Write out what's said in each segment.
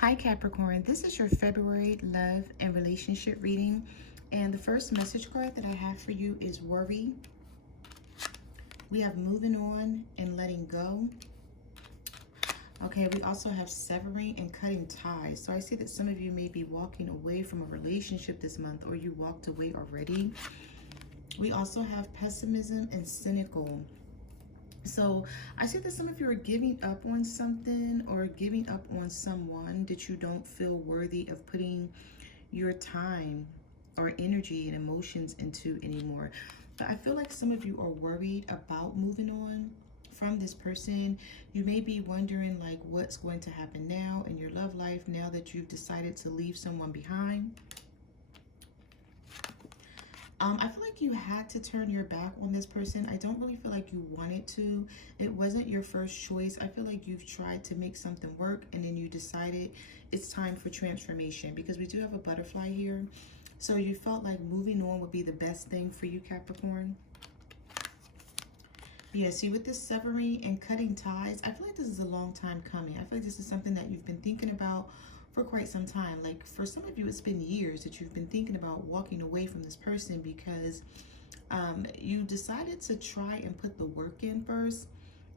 Hi Capricorn, this is your February love and relationship reading, and the first message card that I have for you is worry. We have moving on and letting go. Okay, we also have severing and cutting ties. So I see that some of you may be walking away from a relationship this month, or you walked away already. We also have pessimism and cynical. So I see that some of you are giving up on something or giving up on someone that you don't feel worthy of putting your time or energy and emotions into anymore. But I feel like some of you are worried about moving on from this person. You may be wondering like what's going to happen now in your love life now that you've decided to leave someone behind. I feel like you had to turn your back on this person. I don't really feel like you wanted to. It wasn't your first choice. I feel like you've tried to make something work and then you decided it's time for transformation, because we do have a butterfly here. So you felt like moving on would be the best thing for you, Capricorn. Yeah, see, with this severing and cutting ties, I feel like this is a long time coming. I feel like this is something that you've been thinking about for quite some time. Like for some of you, it's been years that you've been thinking about walking away from this person because you decided to try and put the work in first.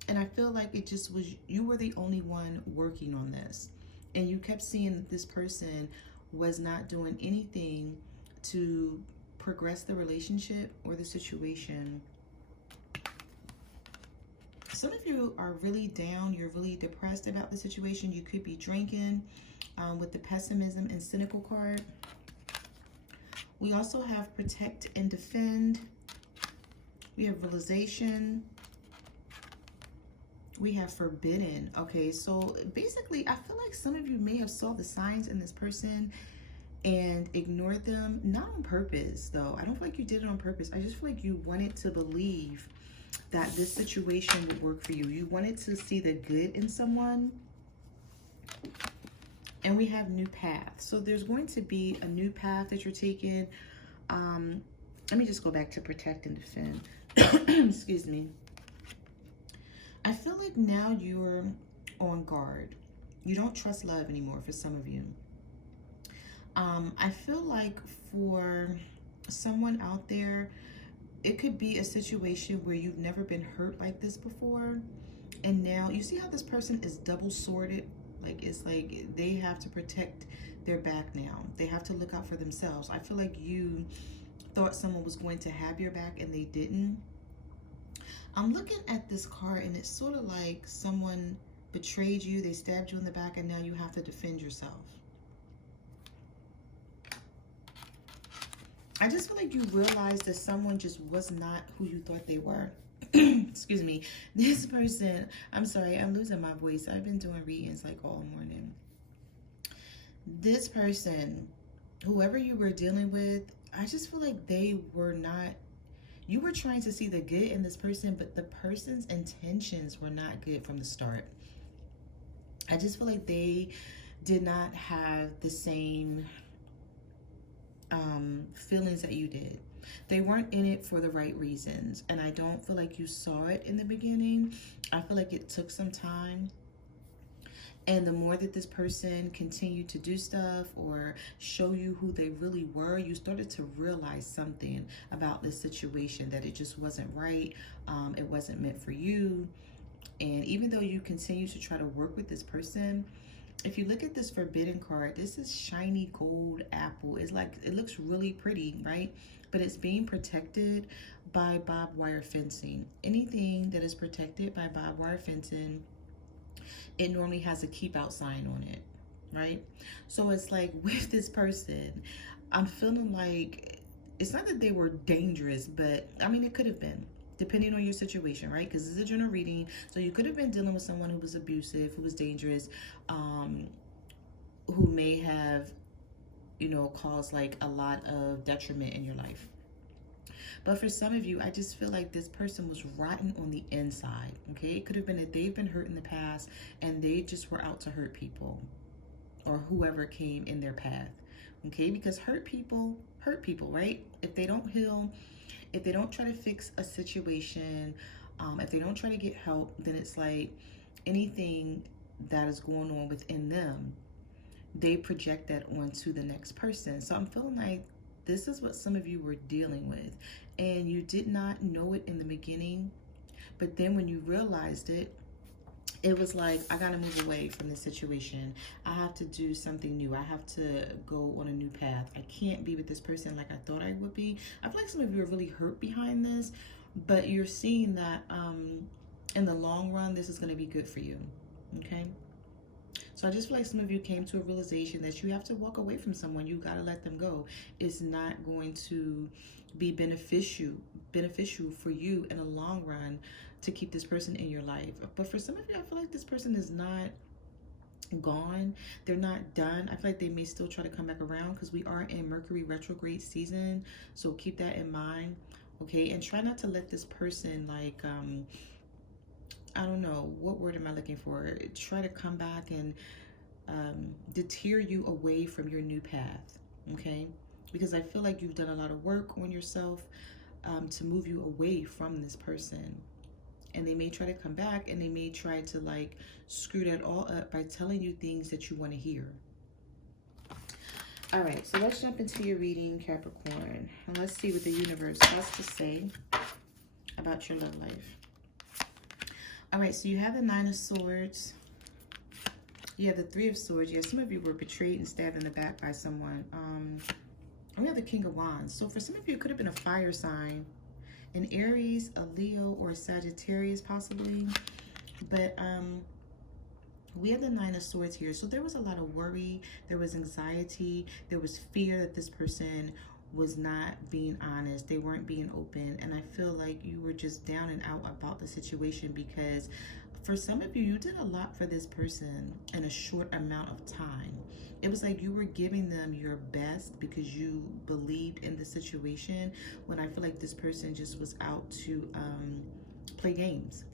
And I feel like it just was, you were the only one working on this. And you kept seeing that this person was not doing anything to progress the relationship or the situation. Some of you are really down. You're really depressed about the situation. You could be drinking with the pessimism and cynical card. We also have protect and defend. We have realization. We have forbidden. Okay, so basically, I feel like some of you may have saw the signs in this person and ignored them. Not on purpose, though. I don't feel like you did it on purpose. I just feel like you wanted to believe that this situation would work for you. You wanted to see the good in someone. And we have new path. So there's going to be a new path that you're taking. Let me just go back to protect and defend. Excuse me. I feel like now you're on guard. You don't trust love anymore for some of you. I feel like for someone out there, it could be a situation where you've never been hurt like this before. And now you see how this person is double-sworded. Like it's like they have to protect their back now. They have to look out for themselves. I feel like you thought someone was going to have your back and they didn't. I'm looking at this card and it's sort of like someone betrayed you. They stabbed you in the back and now you have to defend yourself. I just feel like you realized that someone just was not who you thought they were. Excuse me. This person, I'm sorry, I'm losing my voice. I've been doing readings like all morning. This person, whoever you were dealing with, I just feel like they were not, you were trying to see the good in this person, but the person's intentions were not good from the start. I just feel like they did not have the same feelings that you did. They weren't in it for the right reasons, and I don't feel like you saw it in the beginning. I feel like it took some time, and the more that this person continued to do stuff or show you who they really were, you started to realize something about this situation, that it just wasn't right. It wasn't meant for you. And even though you continue to try to work with this person, if you look at this forbidden card, this is shiny gold apple. It's like, it looks really pretty, right? But it's being protected by barbed wire fencing. Anything that is protected by barbed wire fencing, it normally has a keep out sign on it, right? So it's like with this person, I'm feeling like it's not that they were dangerous, but I mean, it could have been, depending on your situation, right? Because this is a general reading. So you could have been dealing with someone who was abusive, who was dangerous, who may have, you know, caused like a lot of detriment in your life. But for some of you, I just feel like this person was rotten on the inside, okay? It could have been that they've been hurt in the past and they just were out to hurt people or whoever came in their path, okay? Because hurt people, right? If they don't heal, if they don't try to fix a situation, if they don't try to get help, then it's like anything that is going on within them they project that onto the next person. So I'm feeling like this is what some of you were dealing with, and you did not know it in the beginning, but then when you realized it, it was like, I gotta move away from this situation. I have to do something new. I have to go on a new path. I can't be with this person like I thought I would be. I feel like some of you are really hurt behind this, but you're seeing that in the long run, this is gonna be good for you, okay? So I just feel like some of you came to a realization that you have to walk away from someone. You gotta let them go. It's not going to be beneficial for you in the long run to keep this person in your life. But for some of you, I feel like this person is not gone. They're not done. I feel like they may still try to come back around because we are in Mercury retrograde season. So keep that in mind, okay? And try not to let this person, like, I don't know, what word am I looking for? Try to come back and deter you away from your new path, okay? Because I feel like you've done a lot of work on yourself to move you away from this person. And they may try to come back, and they may try to like screw that all up by telling you things that you want to hear. All right, so let's jump into your reading, Capricorn. And let's see what the universe has to say about your love life. All right, so you have the Nine of Swords. You have the Three of Swords. Yeah, some of you were betrayed and stabbed in the back by someone. And we have the King of Wands. So for some of you, it could have been a fire sign. An Aries, a Leo, or a Sagittarius possibly. But we have the Nine of Swords here. So there was a lot of worry. There was anxiety. There was fear that this person was not being honest. They weren't being open. And I feel like you were just down and out about the situation because for some of you, you did a lot for this person in a short amount of time. It was like you were giving them your best because you believed in the situation, when I feel like this person just was out to play games.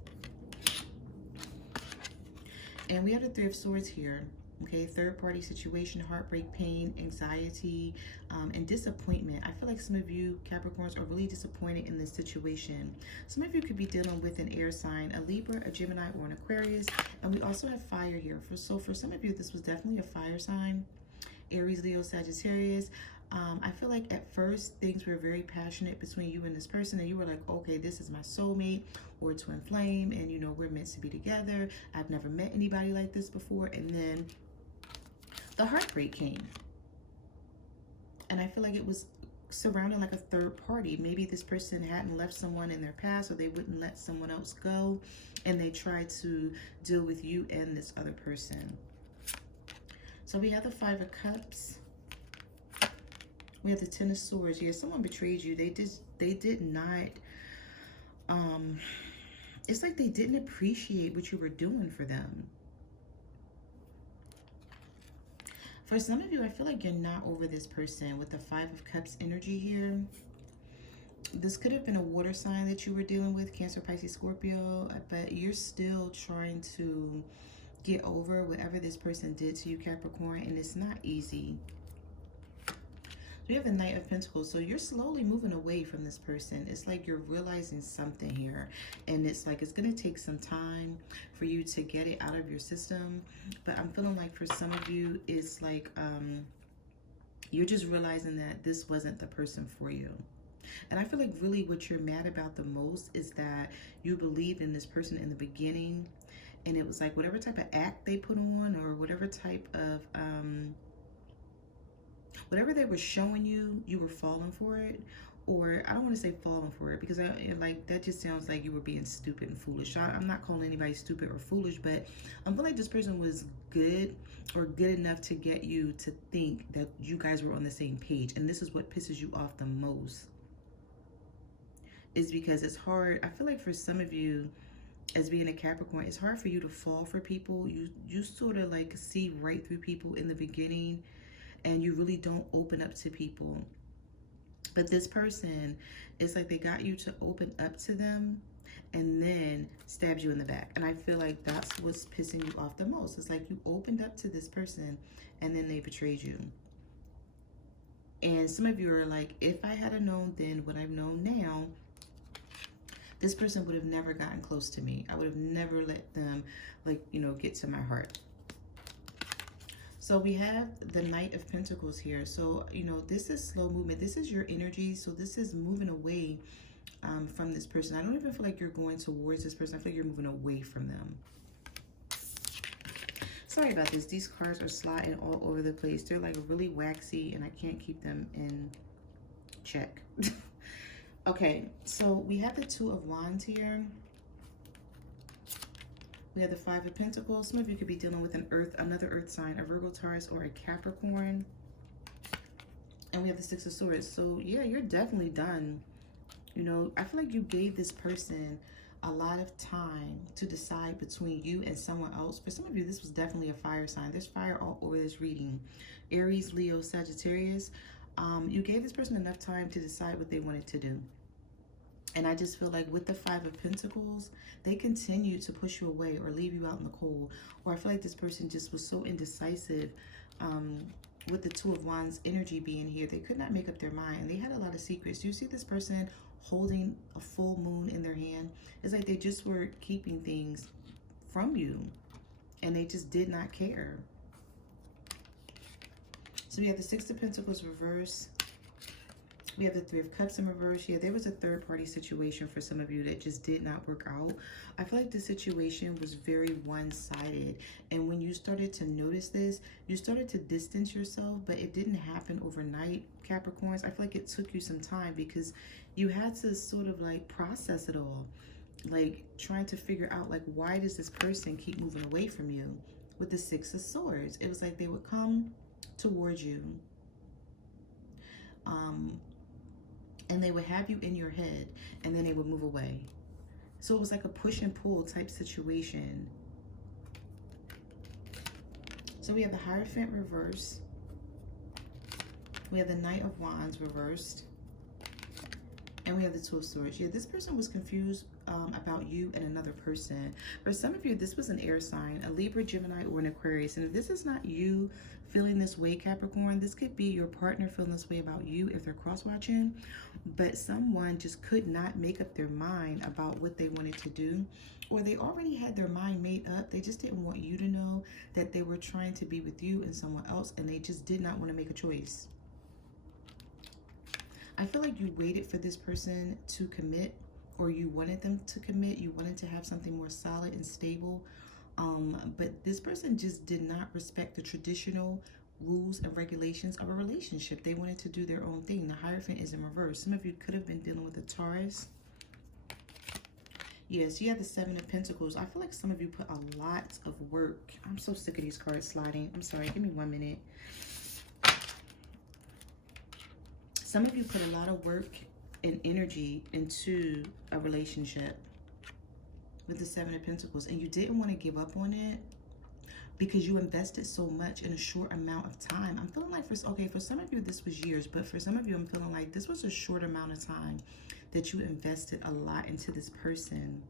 And we have the Three of Swords here. Okay, third party situation, heartbreak, pain, anxiety, and disappointment. I feel like some of you Capricorns are really disappointed in this situation. Some of you could be dealing with an air sign, a Libra, a Gemini, or an Aquarius. And we also have fire here. So for some of you, this was definitely a fire sign. Aries, Leo, Sagittarius. I feel like at first things were very passionate between you and this person, and you were like, okay, this is my soulmate or twin flame, and you know, we're meant to be together. I've never met anybody like this before. And then the heartbreak came. And I feel like it was surrounding like a third party. Maybe this person hadn't left someone in their past, or they wouldn't let someone else go, and they tried to deal with you and this other person. So we have the Five of Cups. We have the Ten of Swords. Yeah, someone betrayed you. They did not, it's like they didn't appreciate what you were doing for them. For some of you, I feel like you're not over this person with the Five of Cups energy here. This could have been a water sign that you were dealing with, Cancer, Pisces, Scorpio, but you're still trying to get over whatever this person did to you, Capricorn, and it's not easy. We have the Knight of Pentacles. So you're slowly moving away from this person. It's like you're realizing something here. And it's like it's going to take some time for you to get it out of your system. But I'm feeling like for some of you, it's like you're just realizing that this wasn't the person for you. And I feel like really what you're mad about the most is that you believed in this person in the beginning. And it was like whatever type of act they put on, or whatever type of whatever they were showing you, you were falling for it. Or I don't want to say falling for it, because like that just sounds like you were being stupid and foolish. So I'm not calling anybody stupid or foolish, but I feel like this person was good, or good enough to get you to think that you guys were on the same page. And this is what pisses you off the most, is because it's hard. I feel like for some of you, as being a Capricorn, it's hard for you to fall for people. You sort of like see right through people in the beginning, and you really don't open up to people. But this person, it's like they got you to open up to them and then stabbed you in the back. And I feel like that's what's pissing you off the most. It's like you opened up to this person and then they betrayed you. And some of you are like, if I had known then what I've known now, this person would have never gotten close to me. I would have never let them, like, you know, get to my heart. So we have the Knight of Pentacles here. So, you know, this is slow movement. This is your energy. So this is moving away from this person. I don't even feel like you're going towards this person. I feel like you're moving away from them. Sorry about this. These cards are sliding all over the place. They're like really waxy and I can't keep them in check. Okay, so we have the Two of Wands here. We have the Five of Pentacles. Some of you could be dealing with another earth sign, a Virgo, Taurus, or a Capricorn. And we have the Six of Swords. So yeah, you're definitely done. You know, I feel like you gave this person a lot of time to decide between you and someone else. For some of you, this was definitely a fire sign. There's fire all over this reading. Aries, Leo, Sagittarius. You gave this person enough time to decide what they wanted to do. And I just feel like with the Five of Pentacles, they continue to push you away or leave you out in the cold. Or I feel like this person just was so indecisive with the Two of Wands energy being here. They could not make up their mind. And they had a lot of secrets. Do you see this person holding a full moon in their hand? It's like they just were keeping things from you. And they just did not care. So we have the Six of Pentacles reverse. We have the Three of Cups in reverse. Yeah, there was a third-party situation for some of you that just did not work out. I feel like the situation was very one-sided. And when you started to notice this, you started to distance yourself, but it didn't happen overnight, Capricorns. I feel like it took you some time because you had to sort of like process it all. Like trying to figure out like, why does this person keep moving away from you? With the Six of Swords, it was like they would come towards you. And they would have you in your head and then they would move away. So it was like a push and pull type situation. So we have the Hierophant reverse. We have the Knight of Wands reversed. And we have the Two of Swords. Yeah, this person was confused about you and another person. For some of you, this was an air sign, a Libra, Gemini, or an Aquarius. And if this is not you feeling this way, Capricorn, this could be your partner feeling this way about you if they're cross-watching. But someone just could not make up their mind about what they wanted to do. Or they already had their mind made up. They just didn't want you to know that they were trying to be with you and someone else. And they just did not want to make a choice. I feel like you waited for this person to commit, or you wanted them to commit. You wanted to have something more solid and stable. But this person just did not respect the traditional rules and regulations of a relationship. They wanted to do their own thing. The Hierophant is in reverse. Some of you could have been dealing with a Taurus. Yes, you have the Seven of Pentacles. I feel like some of you put a lot of work. I'm so sick of these cards sliding. I'm sorry. Give me 1 minute. Some of you put a lot of work and energy into a relationship with the Seven of Pentacles, and you didn't want to give up on it because you invested so much in a short amount of time. I'm feeling like, for some of you, this was years, but for some of you, I'm feeling like this was a short amount of time that you invested a lot into this person.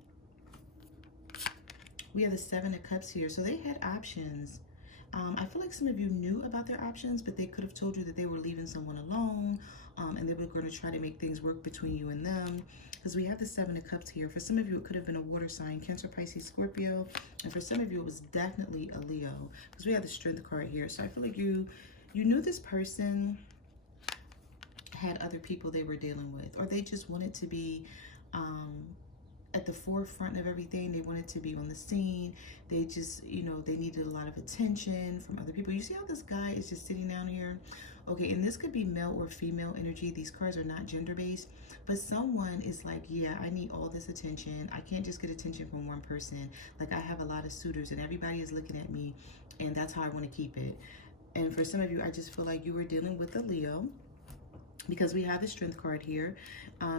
We have the Seven of Cups here. So they had options. I feel like some of you knew about their options, but they could have told you that they were leaving someone alone, and they were going to try to make things work between you and them. Because we have the Seven of Cups here. For some of you, it could have been a water sign, Cancer, Pisces, Scorpio. And for some of you, it was definitely a Leo. Because we have the Strength card here. So I feel like you knew this person had other people they were dealing with. Or they just wanted to be at the forefront of everything. They wanted to be on the scene. They just, you know, they needed a lot of attention from other people. You see how this guy is just sitting down here? Okay, and this could be male or female energy. These cards are not gender-based. But someone is like, yeah, I need all this attention. I can't just get attention from one person. Like, I have a lot of suitors and everybody is looking at me, and that's how I want to keep it. And for some of you, I just feel like you were dealing with a Leo, because we have the Strength card here.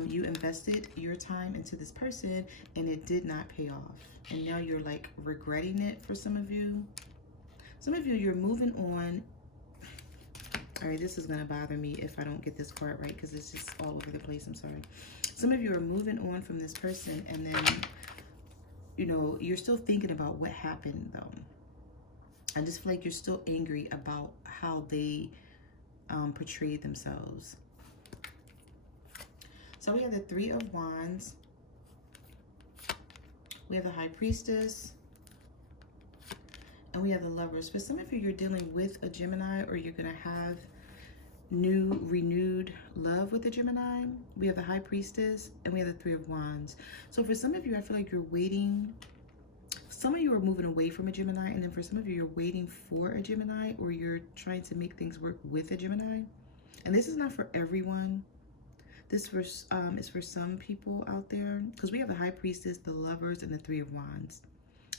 You invested your time into this person and it did not pay off. And now you're like regretting it for some of you. Some of you, you're moving on. All right, this is going to bother me if I don't get this card right because it's just all over the place. I'm sorry. Some of you are moving on from this person, and then, you know, you're still thinking about what happened, though. I just feel like you're still angry about how they portrayed themselves. So we have the Three of Wands. We have the High Priestess. And we have the Lovers. For some of you, you're dealing with a Gemini, or you're going to have new, renewed love with a Gemini. We have the High Priestess, and we have the Three of Wands. So for some of you, I feel like you're waiting. Some of you are moving away from a Gemini, and then for some of you, you're waiting for a Gemini, or you're trying to make things work with a Gemini. And this is not for everyone. This is for some people out there, because we have the High Priestess, the Lovers, and the Three of Wands.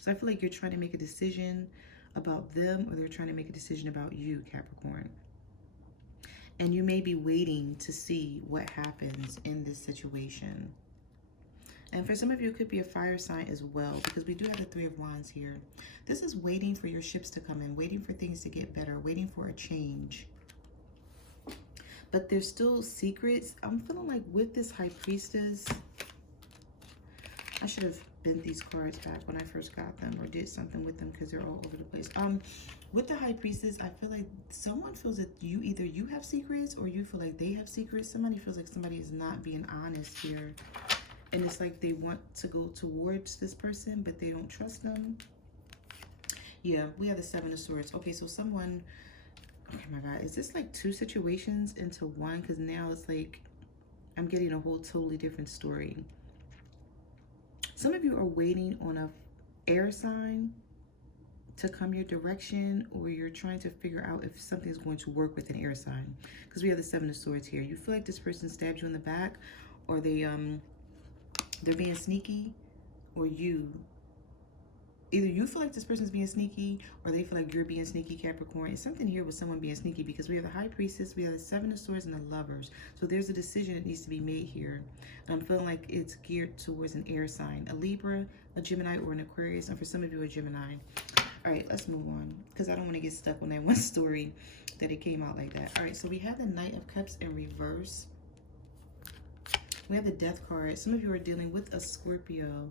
So I feel like you're trying to make a decision about them, or they're trying to make a decision about you, Capricorn. And you may be waiting to see what happens in this situation. And for some of you, it could be a fire sign as well, because we do have the Three of Wands here. This is waiting for your ships to come in, waiting for things to get better, waiting for a change. But there's still secrets. I'm feeling like with this High Priestess, I should have bent these cards back when I first got them, or did something with them, because they're all over the place. With the High Priestess, I feel like someone feels that either you have secrets, or you feel like they have secrets. Somebody feels like somebody is not being honest here. And it's like they want to go towards this person, but they don't trust them. Yeah, we have the Seven of Swords. Okay, so someone... Oh my God, is this like two situations into one? Because now it's like I'm getting a whole totally different story. Some of you are waiting on a air sign to come your direction, or you're trying to figure out if something's going to work with an air sign. Because we have the Seven of Swords here. You feel like this person stabbed you in the back, or they're being sneaky, or either you feel like this person's being sneaky, or they feel like you're being sneaky, Capricorn. It's something here with someone being sneaky, because we have the High Priestess, we have the Seven of Swords, and the Lovers. So there's a decision that needs to be made here. And I'm feeling like it's geared towards an air sign, a Libra, a Gemini, or an Aquarius. And for some of you, a Gemini. All right, let's move on, because I don't want to get stuck on that one story that it came out like that. All right, so we have the Knight of Cups in reverse. We have the Death card. Some of you are dealing with a Scorpio.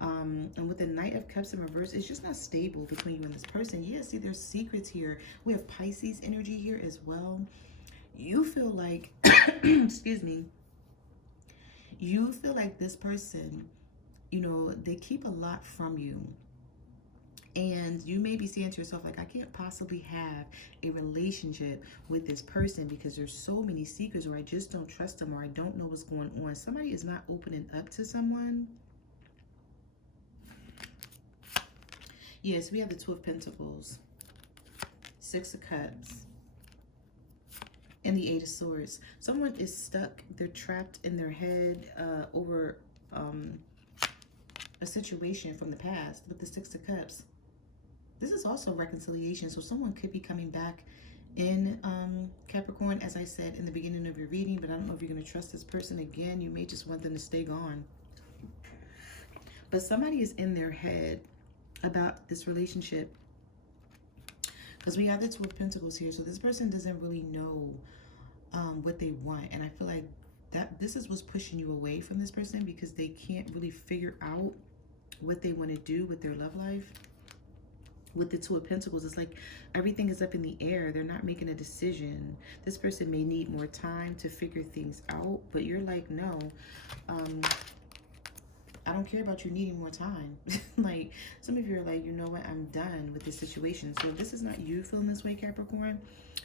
And with the Knight of Cups in reverse, it's just not stable between you and this person. Yeah, see, there's secrets here. We have Pisces energy here as well. You feel like, excuse me, you feel like this person, you know, they keep a lot from you. And you may be saying to yourself, like, I can't possibly have a relationship with this person because there's so many secrets, or I just don't trust them, or I don't know what's going on. Somebody is not opening up to someone. Yes, we have the Two of Pentacles, Six of Cups, and the Eight of Swords. Someone is stuck. They're trapped in their head over a situation from the past with the Six of Cups. This is also reconciliation. So someone could be coming back in Capricorn, as I said in the beginning of your reading, but I don't know if you're going to trust this person again. You may just want them to stay gone. But somebody is in their head about this relationship, because we have the Two of Pentacles here. So this person doesn't really know what they want, and I feel like that this is what's pushing you away from this person, because they can't really figure out what they want to do with their love life. With the Two of Pentacles, it's like everything is up in the air. They're not making a decision. This person may need more time to figure things out, but you're like, no, I don't care about you needing more time. Like, some of you are like, you know what, I'm done with this situation. So this is not you feeling this way, Capricorn.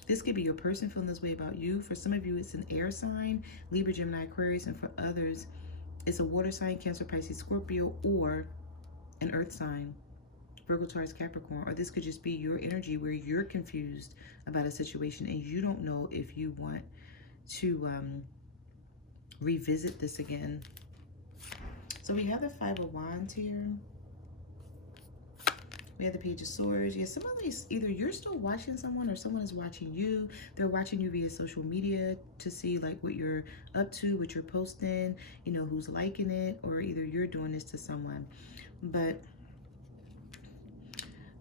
This could be your person feeling this way about you. For some of you, it's an air sign, Libra, Gemini, Aquarius. And for others, it's a water sign, Cancer, Pisces, Scorpio, or an earth sign, Virgo, Taurus, Capricorn. Or this could just be your energy where you're confused about a situation and you don't know if you want to revisit this again. So we have the Five of Wands here. We have the Page of Swords. Yeah, somebody's, either you're still watching someone or someone is watching you. They're watching you via social media to see like what you're up to, what you're posting, you know, who's liking it, or either you're doing this to someone. But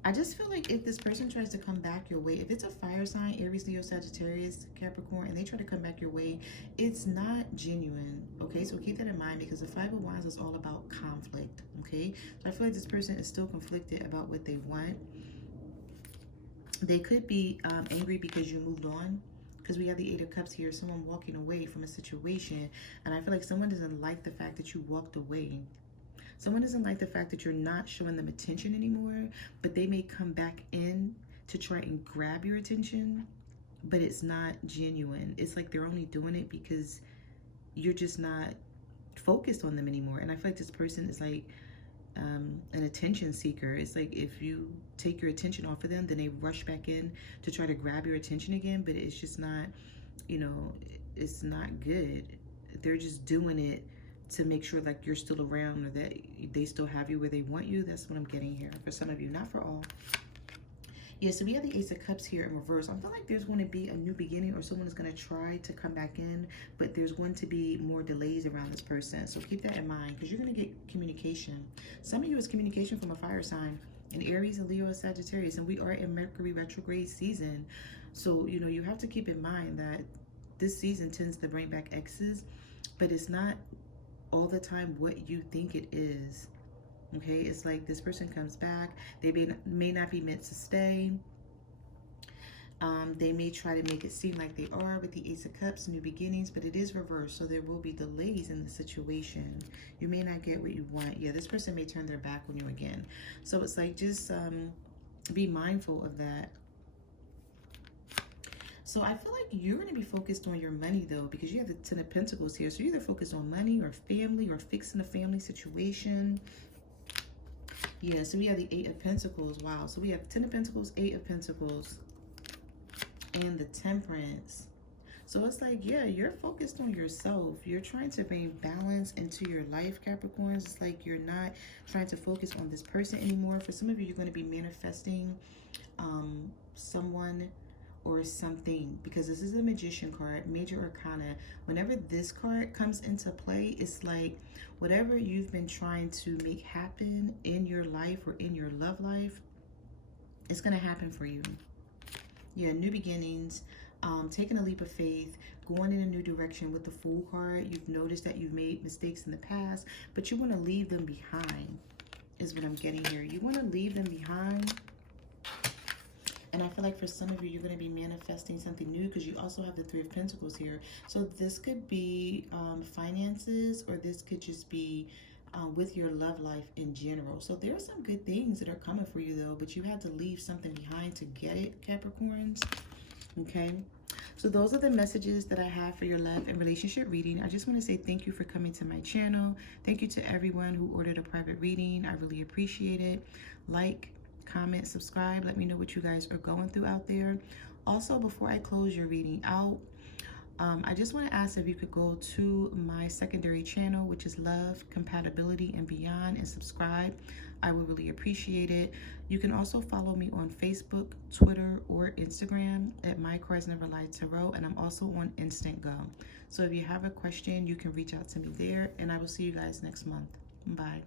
I just feel like if this person tries to come back your way, if it's a fire sign, Aries, Leo, Sagittarius, Capricorn, and they try to come back your way, it's not genuine, okay? So keep that in mind, because the Five of Wands is all about conflict, okay? So I feel like this person is still conflicted about what they want. They could be angry because you moved on, because we have the Eight of Cups here, someone walking away from a situation, and I feel like someone doesn't like the fact that you walked away. Someone doesn't like the fact that you're not showing them attention anymore, but they may come back in to try and grab your attention, but it's not genuine. It's like they're only doing it because you're just not focused on them anymore. And I feel like this person is like an attention seeker. It's like if you take your attention off of them, then they rush back in to try to grab your attention again, but it's just not, you know, it's not good. They're just doing it to make sure like you're still around or that they still have you where they want you. That's what I'm getting here for some of you, not for all. Yeah, so we have the Ace of Cups here in reverse. I feel like there's going to be a new beginning, or someone is going to try to come back in, but there's going to be more delays around this person. So keep that in mind, because you're going to get communication. Some of you is communication from a fire sign, an Aries, a Leo, a Sagittarius, and we are in Mercury retrograde season. So, you know, you have to keep in mind that this season tends to bring back exes, but it's not all the time what you think it is. Okay, it's like this person comes back. They may not be meant to stay. They may try to make it seem like they are with the Ace of Cups, new beginnings, but it is reversed. So there will be delays in the situation. You may not get what you want. Yeah, this person may turn their back on you again. So it's like just be mindful of that. So I feel like you're going to be focused on your money though, because you have the Ten of Pentacles here. So you're either focused on money or family or fixing a family situation. Yeah, so we have the Eight of Pentacles. Wow. So we have Ten of Pentacles, Eight of Pentacles, and the Temperance. So it's like, yeah, you're focused on yourself. You're trying to bring balance into your life, Capricorns. It's like you're not trying to focus on this person anymore. For some of you, you're going to be manifesting someone or something, because this is a Magician card, Major Arcana. Whenever this card comes into play, it's like whatever you've been trying to make happen in your life or in your love life, it's going to happen for you. Yeah, new beginnings, taking a leap of faith, going in a new direction with the Fool card. You've noticed that you've made mistakes in the past, but you want to leave them behind, is what I'm getting here. You want to leave them behind. And I feel like for some of you, you're going to be manifesting something new, because you also have the Three of Pentacles here. So this could be finances, or this could just be with your love life in general. So there are some good things that are coming for you though, but you had to leave something behind to get it, Capricorns. Okay. So those are the messages that I have for your love and relationship reading. I just want to say thank you for coming to my channel. Thank you to everyone who ordered a private reading. I really appreciate it. Like, comment, subscribe. Let me know what you guys are going through out there. Also, before I close your reading out, I just want to ask if you could go to my secondary channel, which is Love, Compatibility, and Beyond, and subscribe. I would really appreciate it. You can also follow me on Facebook, Twitter, or Instagram at My Cards Never Lie Tarot, and I'm also on Instant Go. So if you have a question, you can reach out to me there, and I will see you guys next month. Bye.